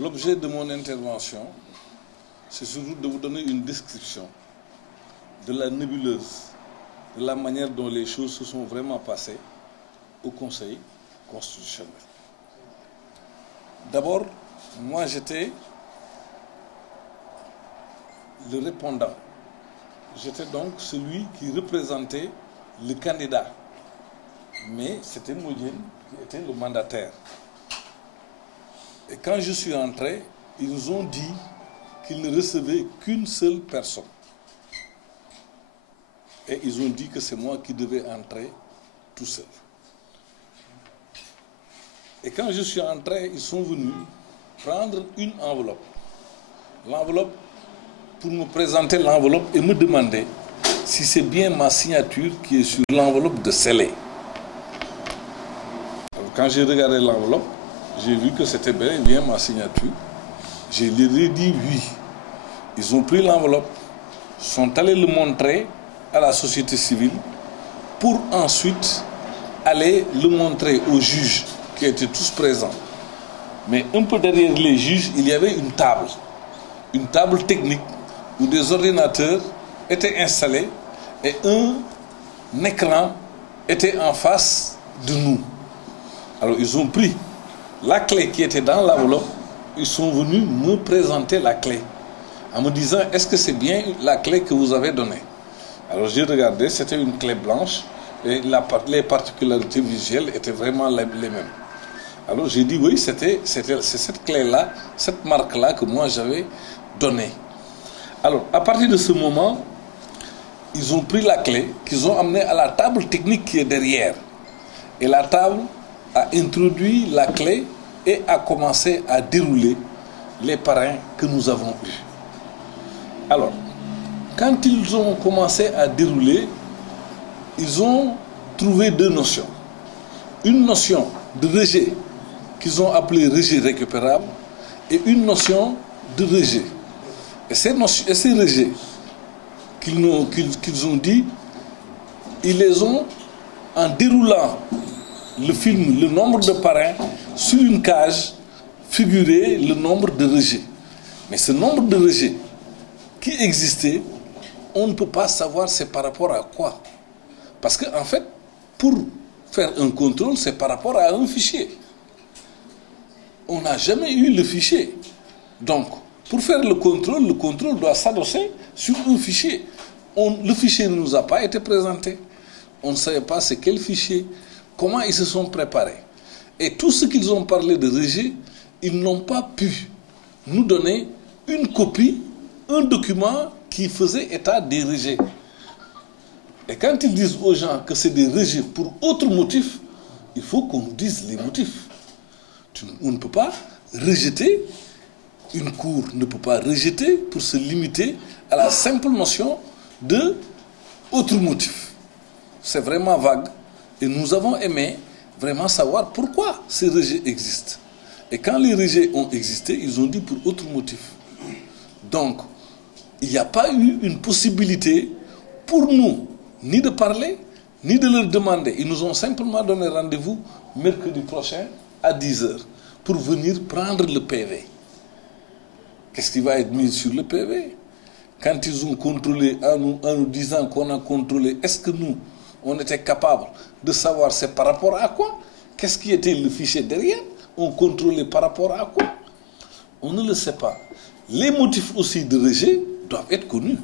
L'objet de mon intervention, c'est surtout de vous donner une description de la nébuleuse, de la manière dont les choses se sont vraiment passées au Conseil constitutionnel. D'abord, moi j'étais le répondant. J'étais donc celui qui représentait le candidat. Mais c'était Moudjine qui était le mandataire. Et quand je suis entré, ils nous ont dit qu'ils ne recevaient qu'une seule personne. Et ils ont dit que c'est moi qui devais entrer tout seul. Et quand je suis entré, ils sont venus prendre une enveloppe. L'enveloppe, pour me présenter l'enveloppe et me demander si c'est bien ma signature qui est sur l'enveloppe de scellé. Alors, quand j'ai regardé l'enveloppe, j'ai vu que c'était bel et bien ma signature. Je leur ai dit oui. Ils ont pris l'enveloppe, sont allés le montrer à la société civile pour ensuite aller le montrer aux juges qui étaient tous présents. Mais un peu derrière les juges, il y avait une table technique où des ordinateurs étaient installés et un écran était en face de nous. Alors ils ont pris la clé qui était dans l'enveloppe, ils sont venus me présenter la clé en me disant est-ce que c'est bien la clé que vous avez donnée? Alors j'ai regardé, c'était une clé blanche et les particularités visuelles étaient vraiment les mêmes. Alors j'ai dit oui, c'est cette clé-là, cette marque-là que moi j'avais donnée. Alors à partir de ce moment, ils ont pris la clé qu'ils ont amenée à la table technique qui est derrière. Et la table a introduit la clé et a commencé à dérouler les parrains que nous avons eus. Alors, quand ils ont commencé à dérouler, ils ont trouvé deux notions. Une notion de rejet qu'ils ont appelée rejet récupérable et une notion de rejet. Et ces rejets qu'ils ont dit, ils les ont, en déroulant le film, le nombre de parrains, sur une cage, figurait le nombre de rejets. Mais ce nombre de rejets qui existait, on ne peut pas savoir c'est par rapport à quoi. Parce qu'en fait, pour faire un contrôle, c'est par rapport à un fichier. On n'a jamais eu le fichier. Donc, pour faire le contrôle doit s'adosser sur un fichier. Le fichier ne nous a pas été présenté. On ne savait pas c'est quel fichier, comment ils se sont préparés. Et tout ce qu'ils ont parlé de rejet, ils n'ont pas pu nous donner une copie, un document qui faisait état des rejets. Et quand ils disent aux gens que c'est des rejets pour autre motif, il faut qu'on nous dise les motifs. On ne peut pas rejeter, une cour ne peut pas rejeter pour se limiter à la simple notion de autre motif. C'est vraiment vague. Et nous avons aimé vraiment savoir pourquoi ces rejets existent. Et quand les rejets ont existé, ils ont dit pour autre motif. Donc, il n'y a pas eu une possibilité pour nous, ni de parler, ni de leur demander. Ils nous ont simplement donné rendez-vous mercredi prochain à 10h pour venir prendre le PV. Qu'est-ce qui va être mis sur le PV? Quand ils ont contrôlé, en nous disant qu'on a contrôlé, est-ce que nous, on était capable de savoir c'est par rapport à quoi? Qu'est-ce qui était le fichier derrière? On contrôlait par rapport à quoi? On ne le sait pas. Les motifs aussi de rejet doivent être connus.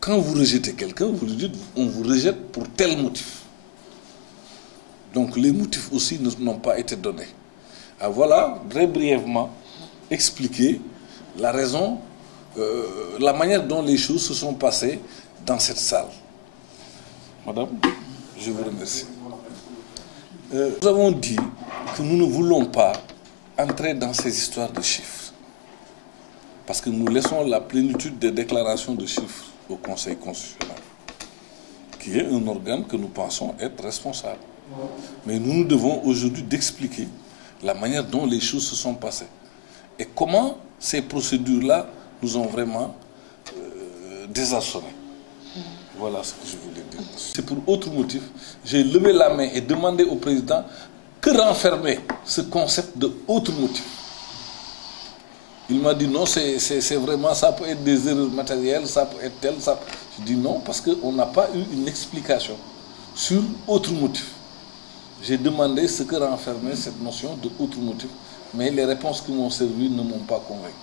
Quand vous rejetez quelqu'un, vous lui dites on vous rejette pour tel motif. Donc les motifs aussi n'ont pas été donnés. Alors voilà, très brièvement, expliquer la raison, la manière dont les choses se sont passées dans cette salle. Madame, je vous remercie. Nous avons dit que nous ne voulons pas entrer dans ces histoires de chiffres. Parce que nous laissons la plénitude des déclarations de chiffres au Conseil constitutionnel, qui est un organe que nous pensons être responsable. Mais nous devons aujourd'hui d'expliquer la manière dont les choses se sont passées et comment ces procédures-là nous ont vraiment désarçonné. Voilà ce que je voulais dire. C'est pour autre motif. J'ai levé la main et demandé au président que renfermer ce concept de autre motif. Il m'a dit non, c'est vraiment, ça peut être des erreurs matérielles, ça peut être tel, ça. Je dis non parce qu'on n'a pas eu une explication sur autre motif. J'ai demandé ce que renfermait cette notion de autre motif, mais les réponses qui m'ont servi ne m'ont pas convaincu.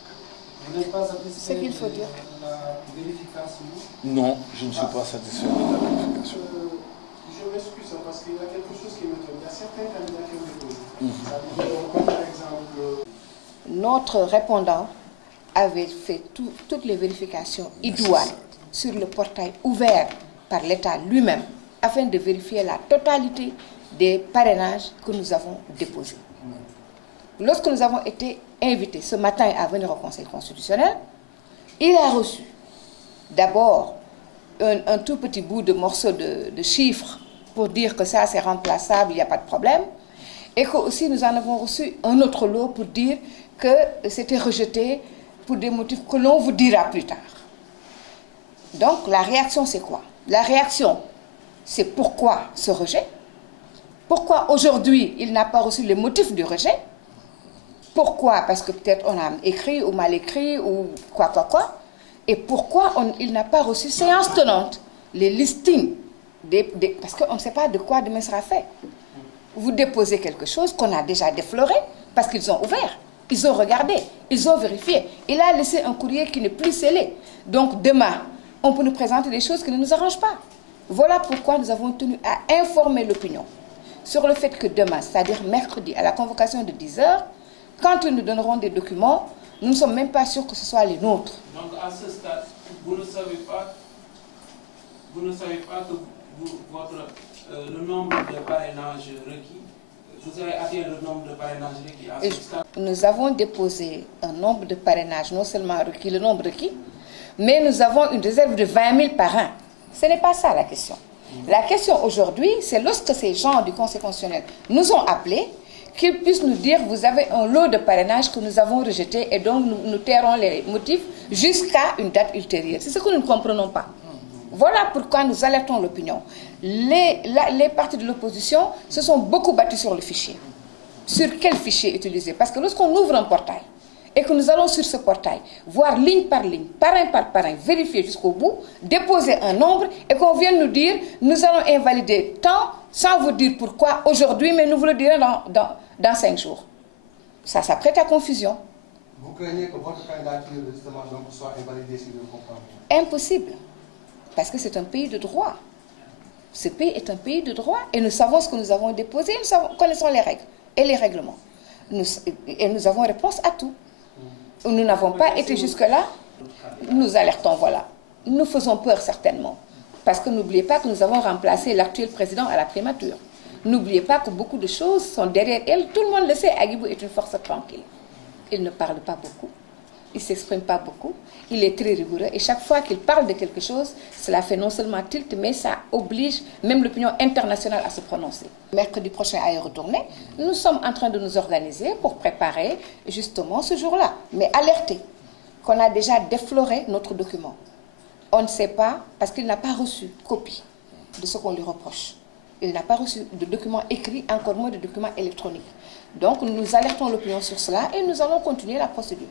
Vous n'êtes pas satisfait qu'il faut dire. de la vérification? Non, je ne suis pas satisfait de la vérification. Je m'excuse parce qu'il y a quelque chose qui m'étonne. Il y a certains candidats qui ont déposé. Comme par exemple... Notre répondant avait fait toutes les vérifications idoines sur le portail ouvert par l'État lui-même afin de vérifier la totalité des parrainages que nous avons déposés. Lorsque nous avons été invités ce matin à venir au Conseil constitutionnel, il a reçu d'abord un tout petit bout de morceau de chiffres pour dire que ça c'est remplaçable, il n'y a pas de problème, et que aussi nous en avons reçu un autre lot pour dire que c'était rejeté pour des motifs que l'on vous dira plus tard. Donc la réaction c'est quoi? La réaction c'est pourquoi ce rejet? Pourquoi aujourd'hui il n'a pas reçu les motifs du rejet? Pourquoi? Parce que peut-être on a écrit ou mal écrit ou quoi. Et pourquoi il n'a pas reçu séance tenante, les listings, parce qu'on ne sait pas de quoi demain sera fait. Vous déposez quelque chose qu'on a déjà défloré parce qu'ils ont ouvert, ils ont regardé, ils ont vérifié. Il a laissé un courrier qui n'est plus scellé. Donc demain, on peut nous présenter des choses qui ne nous arrangent pas. Voilà pourquoi nous avons tenu à informer l'opinion sur le fait que demain, c'est-à-dire mercredi, à la convocation de 10 h, quand ils nous donneront des documents, nous ne sommes même pas sûrs que ce soit les nôtres. Donc à ce stade, vous ne savez pas que le nombre de parrainages requis, vous avez atteint le nombre de parrainages requis à ce stade? Nous avons déposé un nombre de parrainages, non seulement requis, le nombre requis, mais nous avons une réserve de 20 000 parrains. Ce n'est pas ça la question. La question aujourd'hui, c'est lorsque ces gens du Conseil constitutionnel nous ont appelés, qu'ils puissent nous dire, vous avez un lot de parrainage que nous avons rejeté et donc nous tairons les motifs jusqu'à une date ultérieure. C'est ce que nous ne comprenons pas. Voilà pourquoi nous alertons l'opinion. Les partis de l'opposition se sont beaucoup battus sur le fichier. Sur quel fichier utiliser? Parce que lorsqu'on ouvre un portail et que nous allons sur ce portail, voir ligne par ligne, parrain par parrain, vérifier jusqu'au bout, déposer un nombre et qu'on vienne nous dire, nous allons invalider tant, sans vous dire pourquoi aujourd'hui, mais nous vous le dirons dans 5 jours. Ça s'apprête à confusion. Vous craignez que votre candidature justement donc soit invalidée si je comprends bien? Impossible. Parce que c'est un pays de droit. Ce pays est un pays de droit et nous savons ce que nous avons déposé, nous connaissons les règles et les règlements. Et nous avons réponse à tout. Nous n'avons pas été jusque-là. Nous alertons, voilà. Nous faisons peur certainement. Parce que n'oubliez pas que nous avons remplacé l'actuel président à la primature. N'oubliez pas que beaucoup de choses sont derrière elle. Tout le monde le sait, Agibou est une force tranquille. Il ne parle pas beaucoup. Il ne s'exprime pas beaucoup. Il est très rigoureux. Et chaque fois qu'il parle de quelque chose, cela fait non seulement tilt, mais ça oblige même l'opinion internationale à se prononcer. Mercredi prochain à y retourner, nous sommes en train de nous organiser pour préparer justement ce jour-là. Mais alerter qu'on a déjà défloré notre document. On ne sait pas, parce qu'il n'a pas reçu copie de ce qu'on lui reproche. Il n'a pas reçu de documents écrits, encore moins de documents électroniques. Donc nous alertons l'opinion sur cela et nous allons continuer la procédure.